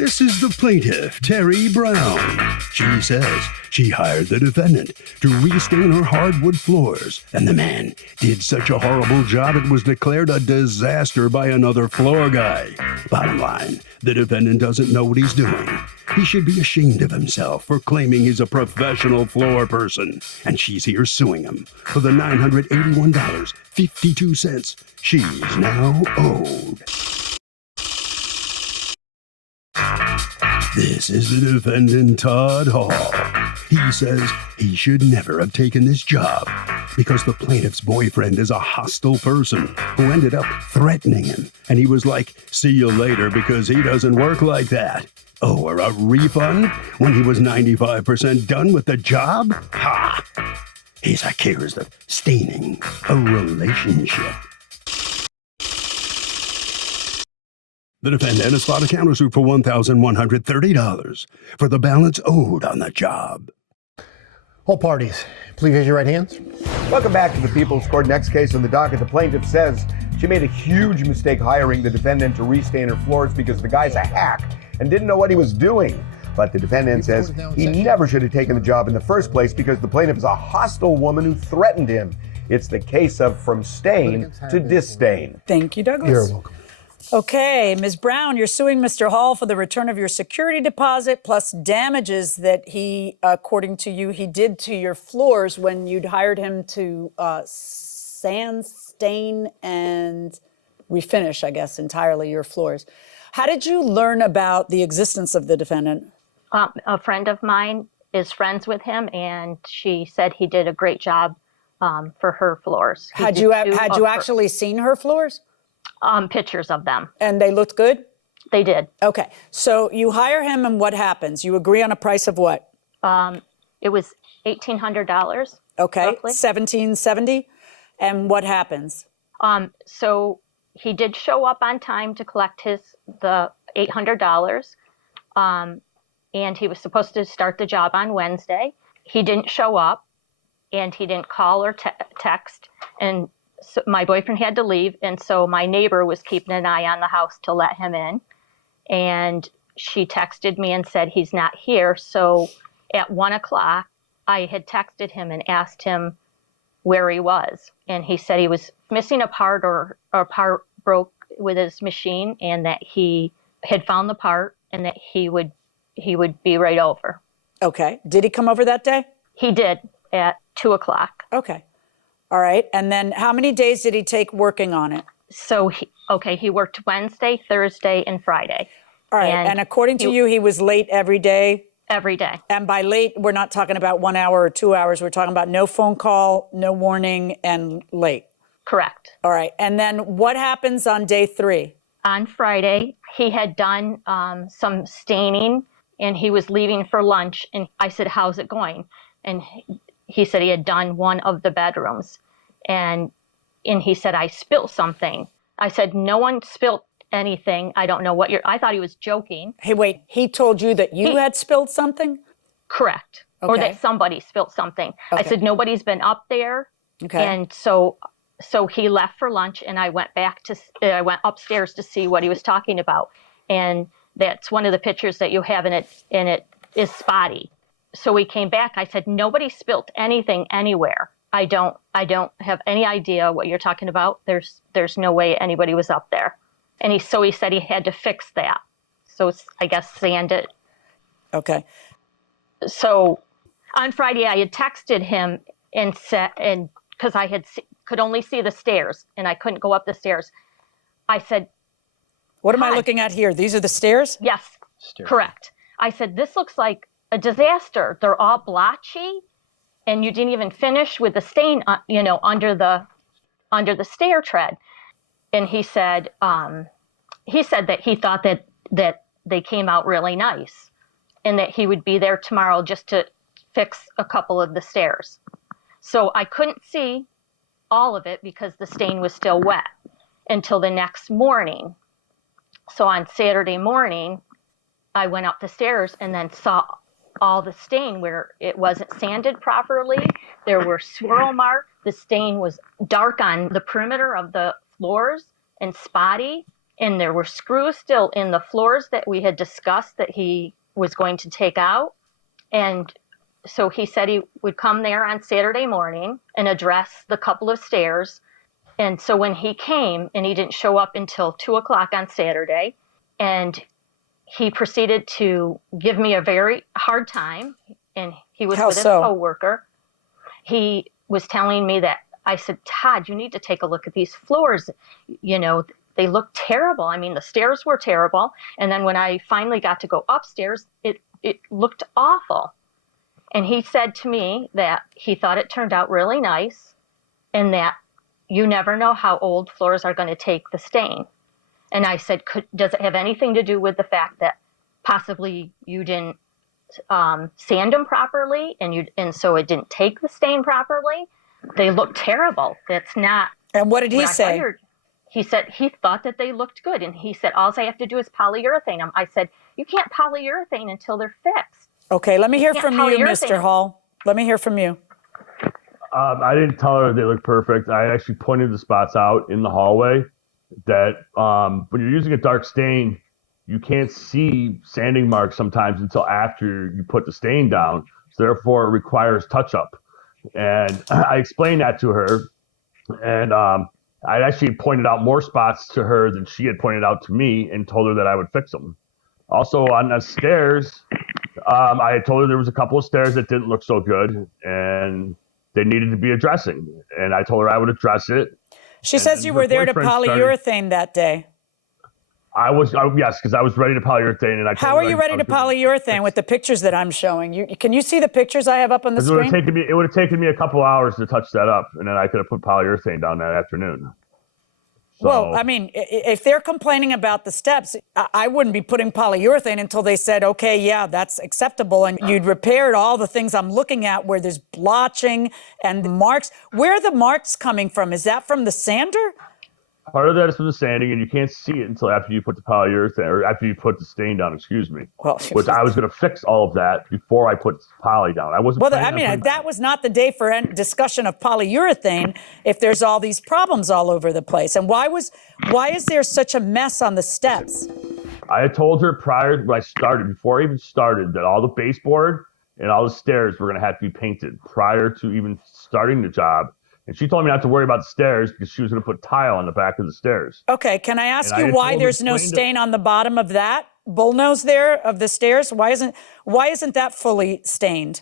This is the plaintiff, Terry Brown. She says she hired the defendant to restain her hardwood floors, and the man did such a horrible job it was declared a disaster by another floor guy. Bottom line, the defendant doesn't know what he's doing. He should be ashamed of himself for claiming he's a professional floor person, and she's here suing him for the $981.52 she's now owed. This is the defendant, Todd Hall. He says he should never have taken this job because the plaintiff's boyfriend is a hostile person who ended up threatening him, and he was like, "See you later," because he doesn't work like that. Oh, or a refund when he was 95% done with the job? Ha! He's accused of staining a relationship. The defendant has filed a countersuit for $1,130 for the balance owed on the job. All parties, please raise your right hands. Welcome back to the People's Court. Next case on the docket. The plaintiff says she made a huge mistake hiring the defendant to restain her floors because the guy's a hack and didn't know what he was doing. But the defendant says he never should have taken the job in the first place because the plaintiff is a hostile woman who threatened him. It's the case of from stain to disdain. Thank you, Douglas. You're welcome. Okay, Ms. Brown, you're suing Mr. Hall for the return of your security deposit plus damages that he, according to you, he did to your floors when you'd hired him to sand, stain, and refinish, I guess, entirely your floors. How did you learn about the existence of the defendant? A friend of mine is friends with him, and she said he did a great job for her floors. Had you actually seen her floors? Pictures of them. And they looked good? They did. Okay. So you hire him, and what happens? You agree on a price of what? It was $1,800. Okay. Roughly. $1,770. And what happens? So he did show up on time to collect the $800. And he was supposed to start the job on Wednesday. He didn't show up, and he didn't call or text. And so my boyfriend had to leave, and so my neighbor was keeping an eye on the house to let him in. And she texted me and said he's not here. So at 1 o'clock, I had texted him and asked him where he was. And he said he was missing a part, or a part broke with his machine, and that he had found the part and that he would be right over. Okay. Did he come over that day? He did at 2 o'clock. Okay. All right. And then how many days did he take working on it? So, he worked Wednesday, Thursday, and Friday. All right. And according to you, he was late every day? Every day. And by late, we're not talking about 1 hour or 2 hours. We're talking about no phone call, no warning, and late. Correct. All right. And then what happens on day 3? On Friday, he had done some staining, and he was leaving for lunch. And I said, "How's it going?" And he said he had done one of the bedrooms, and he said, "I spilt something." I said, "No one spilt anything. I don't know what I thought he was joking." Hey, wait, he told you that you had spilled something? Correct. Okay. Or that somebody spilled something. Okay. I said, "Nobody's been up there." Okay. And so he left for lunch, and I went upstairs to see what he was talking about. And that's one of the pictures that you have, and it is spotty. So we came back. I said, "Nobody spilt anything anywhere. I don't have any idea what you're talking about. There's no way anybody was up there." And he said he had to fix that. So I guess sand it. Okay. So on Friday I had texted him and said, and because I could only see the stairs and I couldn't go up the stairs, I said, "What am I looking at here? These are the stairs?" Yes, correct. I said, "This looks like a disaster. They're all blotchy, and you didn't even finish with the stain, under the stair tread." And he said that he thought that they came out really nice, and that he would be there tomorrow just to fix a couple of the stairs. So I couldn't see all of it because the stain was still wet until the next morning. So on Saturday morning, I went up the stairs and then saw all the stain where it wasn't sanded properly. There were swirl marks. The stain was dark on the perimeter of the floors and spotty. and there were screws still in the floors that we had discussed that he was going to take out. And so he said he would come there on Saturday morning and address the couple of stairs. And so when he came, and he didn't show up until 2:00 on Saturday, and he proceeded to give me a very hard time, and he was with his coworker. He was telling me that, I said, Todd, you need to take a look at these floors. You know, they look terrible. I mean, the stairs were terrible. And then when I finally got to go upstairs, it looked awful. And he said to me that he thought it turned out really nice, and that you never know how old floors are going to take the stain. And I said, does it have anything to do with the fact that possibly you didn't sand them properly, and so it didn't take the stain properly? They look terrible. That's not. And what did he say? He said he thought that they looked good, and he said all I have to do is polyurethane them. I said, you can't polyurethane until they're fixed. Okay, let me hear from you, Mr. Hall. Let me hear from you. I didn't tell her they looked perfect. I actually pointed the spots out in the hallway that when you're using a dark stain, you can't see sanding marks sometimes until after you put the stain down. So therefore, it requires touch-up. And I explained that to her. And I actually pointed out more spots to her than she had pointed out to me, and told her that I would fix them. Also, on the stairs, I had told her there was a couple of stairs that didn't look so good, and they needed to be addressing. And I told her I would address it. She says you were there to polyurethane that day. Yes, because I was ready to polyurethane. And How are you ready to polyurethane with the pictures that I'm showing? Can you see the pictures I have up on the screen? It would have taken me a couple hours to touch that up, and then I could have put polyurethane down that afternoon. So, well, I mean, if they're complaining about the steps, I wouldn't be putting polyurethane until they said, okay, yeah, that's acceptable. And you'd repaired all the things I'm looking at where there's blotching and marks. Where are the marks coming from? Is that from the sander? Part of that is from the sanding, and you can't see it until after you put the polyurethane, or after you put the stain down, excuse me. Well, which I was going to fix all of that before I put poly down. I wasn't. Well, I mean, that was not the day for a discussion of polyurethane if there's all these problems all over the place. And why is there such a mess on the steps? I had told her before I even started, that all the baseboard and all the stairs were going to have to be painted prior to even starting the job. And she told me not to worry about the stairs because she was going to put tile on the back of the stairs. Okay, can I ask you why there's no stain on the bottom of that bullnose there of the stairs? Why isn't that fully stained?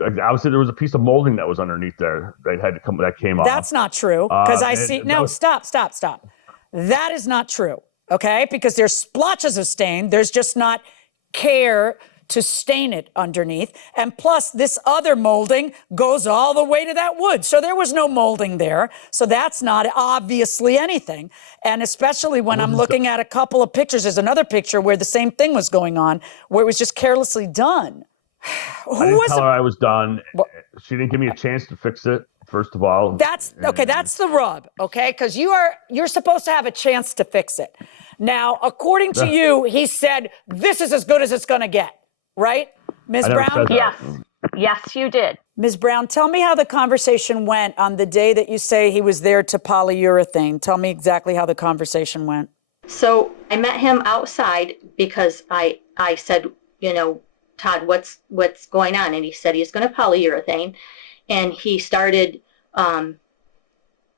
Obviously, there was a piece of molding that was underneath there that came off. That's not true, because I see. No, stop. That is not true. Okay, because there's splotches of stain. There's just not care to stain it underneath. And plus, this other molding goes all the way to that wood. So there was no molding there. So that's not obviously anything. And especially when I'm looking at a couple of pictures, there's another picture where the same thing was going on, where it was just carelessly done. I didn't tell her I was done. Well, she didn't give me a chance to fix it, first of all. That's the rub, okay? Because you're supposed to have a chance to fix it. Now, according to you, he said, this is as good as it's going to get. Right? Ms. Brown? Yes, you did. Ms. Brown, tell me how the conversation went on the day that you say he was there to polyurethane. Tell me exactly how the conversation went. So I met him outside because I said, Todd, what's going on? And he said he's going to polyurethane. And he started,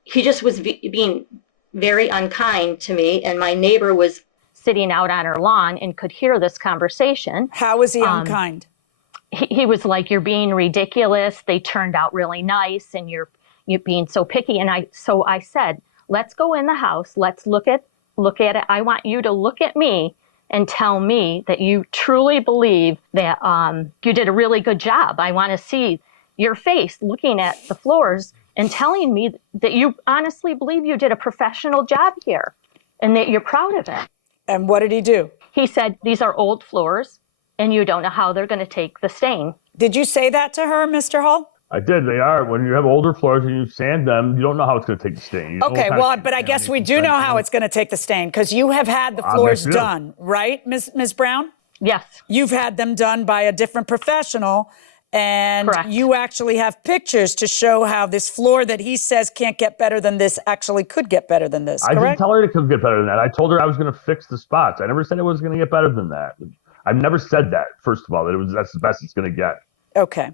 he just was being very unkind to me. And my neighbor was sitting out on her lawn and could hear this conversation. How was he unkind? He was like, you're being ridiculous. They turned out really nice, and you're being so picky. And I said, let's go in the house. Let's look at it. I want you to look at me and tell me that you truly believe that you did a really good job. I want to see your face looking at the floors and telling me that you honestly believe you did a professional job here and that you're proud of it. And what did he do? He said, these are old floors, and you don't know how they're going to take the stain. Did you say that to her, Mr. Hall? I did. They are. When you have older floors and you sand them, you don't know how it's going to take the stain. Okay, well, but I guess we do know how it's going to take the stain, because you have had the floors done, right, Ms. Brown? Yes. You've had them done by a different professional, And Correct. you actually have pictures to show how this floor that he says can't get better than this actually could get better than this, I didn't correct? tell her it could get better than that. I told her I was going to fix the spots. I never said it was going to get better than that. I've never said that, first of all, that's the best it's going to get. Okay.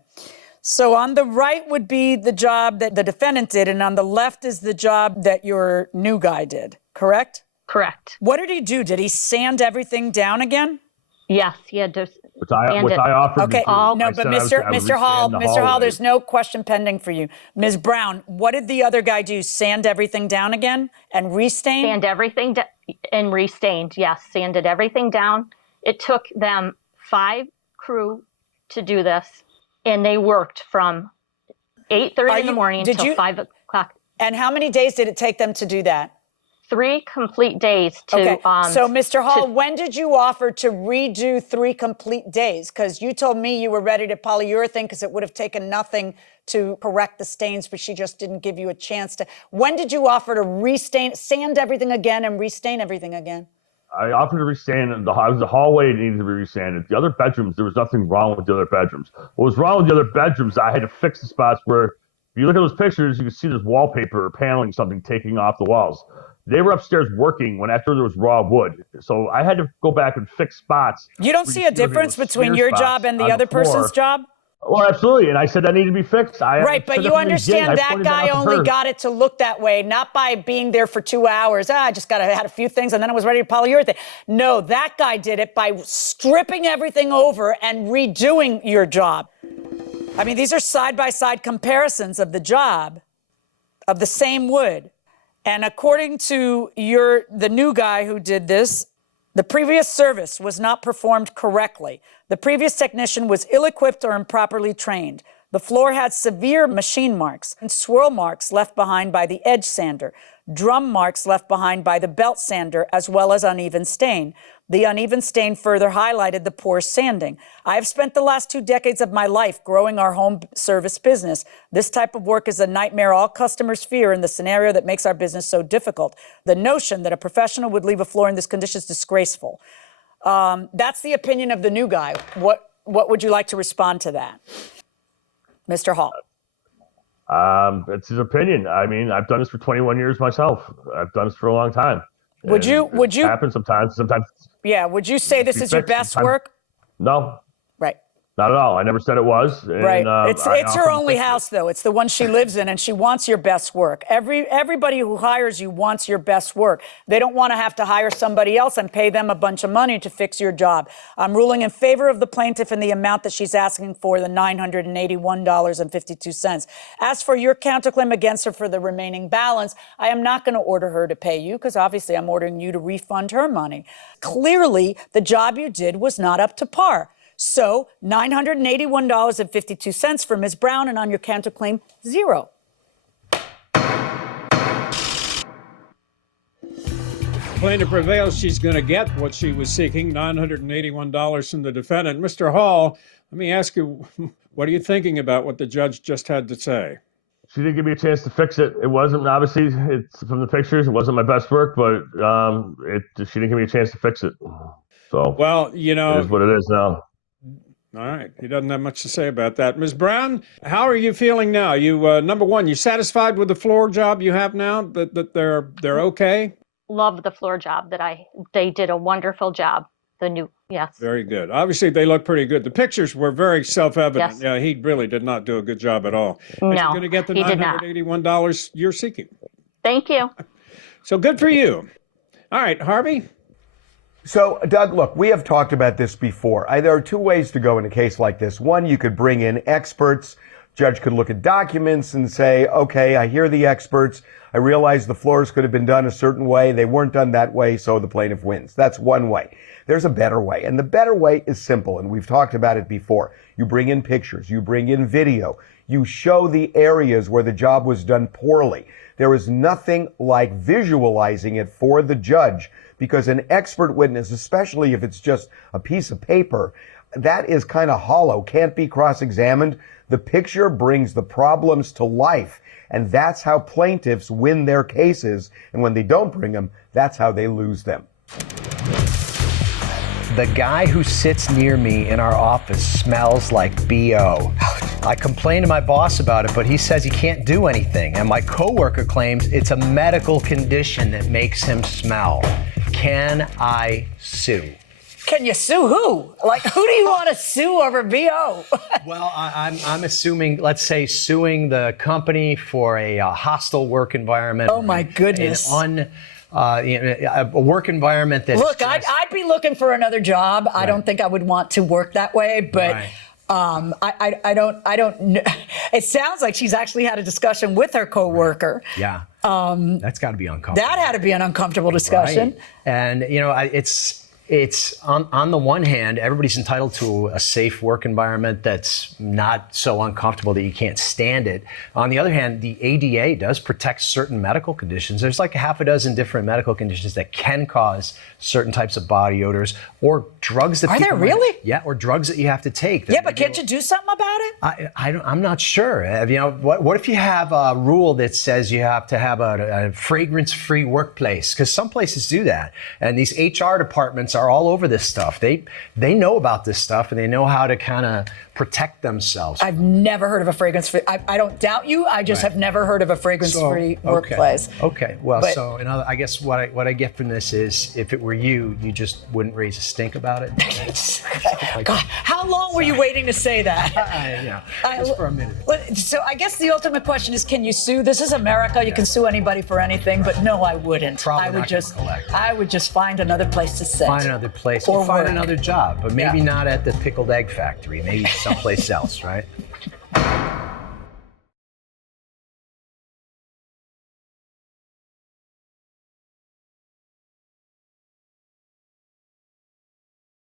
So on the right would be the job that the defendant did, and on the left is the job that your new guy did, correct? Correct. What did he do? Did he sand everything down again? Yes, he had to. Which I offered. Okay, to do. no, I but said I would Mr. Hall, resand the Mr. Hall, hallway. there's no question pending for you. Ms. Brown, what did the other guy do? Sand everything down again and restain? Sand everything and restained. Yes, sanded everything down. It took them 5 crew to do this, and they worked from 8:30 in the morning until 5 o'clock. And how many days did it take them to do that? 3 complete days to. Okay. So, Mr. Hall, when did you offer to redo 3 complete days? Because you told me you were ready to polyurethane because it would have taken nothing to correct the stains, but she just didn't give you a chance to. When did you offer to sand everything again and restain everything again? I offered to resand the hallway needed to be resanded. The other bedrooms, there was nothing wrong with the other bedrooms. What was wrong with the other bedrooms, I had to fix the spots where, if you look at those pictures, you can see there's wallpaper or paneling, something taking off the walls. They were upstairs working after there was raw wood. So I had to go back and fix spots. You don't see a difference between your job and the other person's job? Well, absolutely. And I said that needed to be fixed. Right, but you understand that guy only got it to look that way, not by being there for 2 hours. I just had a few things and then I was ready to polyurethane. No, that guy did it by stripping everything over and redoing your job. I mean, these are side-by-side comparisons of the job, of the same wood. And according to the new guy who did this, the previous service was not performed correctly. The previous technician was ill-equipped or improperly trained. The floor had severe machine marks and swirl marks left behind by the edge sander, drum marks left behind by the belt sander, as well as uneven stain. The uneven stain further highlighted the poor sanding. I have spent the last 2 decades of my life growing our home service business. This type of work is a nightmare all customers fear in the scenario that makes our business so difficult. The notion that a professional would leave a floor in this condition is disgraceful. That's the opinion of the new guy. What would you like to respond to that, Mr. Hall? It's his opinion. I mean, I've done this for 21 years myself. I've done this for a long time. Would you happen sometimes? Yeah. Would you say this is your best work? No. Right. Not at all. I never said it was. Right. And, it's her only house, though. It's the one she lives in, and she wants your best work. Everybody who hires you wants your best work. They don't want to have to hire somebody else and pay them a bunch of money to fix your job. I'm ruling in favor of the plaintiff in the amount that she's asking for, the $981.52. As for your counterclaim against her for the remaining balance, I am not going to order her to pay you because obviously I'm ordering you to refund her money. Clearly, the job you did was not up to par. So $981.52 for Ms. Brown, and on your counterclaim, 0. Plaintiff prevails, she's going to get what she was seeking, $981 from the defendant. Mr. Hall, let me ask you, what are you thinking about what the judge just had to say? She didn't give me a chance to fix it. It wasn't, obviously, it's from the pictures, it wasn't my best work, but she didn't give me a chance to fix it. So, well, you know, it is what it is now. All right. He doesn't have much to say about that. Ms. Brown, how are you feeling now? You, number one, you satisfied with the floor job you have now? That they're okay? Love the floor job they did a wonderful job. Yes. Very good. Obviously, they look pretty good. The pictures were very self-evident. Yes. Yeah, he really did not do a good job at all. No, and you're going to get the $981 you're seeking. Thank you. So good for you. All right, Harvey? So, Doug, look, we have talked about this before. There are 2 ways to go in a case like this. One, you could bring in experts. Judge could look at documents and say, okay, I hear the experts. I realize the floors could have been done a certain way. They weren't done that way, so the plaintiff wins. That's one way. There's a better way, and the better way is simple, and we've talked about it before. You bring in pictures. You bring in video. You show the areas where the job was done poorly. There is nothing like visualizing it for the judge, because an expert witness, especially if it's just a piece of paper, that is kind of hollow, can't be cross-examined. The picture brings the problems to life, and that's how plaintiffs win their cases. And when they don't bring them, that's how they lose them. The guy who sits near me in our office smells like BO. I complained to my boss about it, but he says he can't do anything. And my coworker claims it's a medical condition that makes him smell. Can I sue? Can you sue who? Like, who do you want to sue over BO? Well, I'm assuming, let's say, suing the company for a hostile work environment. Oh my goodness. A work environment that. Look, I'd be looking for another job. Right. I don't think I would want to work that way, but. Right. I don't. It sounds like she's actually had a discussion with her coworker. Yeah. That's got to be uncomfortable. That had to be an uncomfortable discussion. Right. And it's on the one hand, everybody's entitled to a safe work environment that's not so uncomfortable that you can't stand it. On the other hand, the ADA does protect certain medical conditions. There's like a half a dozen different medical conditions that can cause certain types of body odors or drugs that. Are there really? Yeah, or drugs that you have to take. Yeah, but can't you do something about it? I'm not sure. What if you have a rule that says you have to have a fragrance-free workplace? Because some places do that, and these HR departments are all over this stuff. They know about this stuff and they know how to kind of protect themselves. I've never heard of a fragrance-free. I don't doubt you. I just have never heard of a fragrance-free workplace. Okay. Well, I guess what I get from this is, if it were you just wouldn't raise a stink about it. God, how long were you waiting to say that? Just for a minute. So I guess the ultimate question is, can you sue? This is America. You can sue anybody for anything, but no, I wouldn't. I would just find another place to sit. Find another place or find another job, but maybe not at the pickled egg factory. Maybe someplace else, right?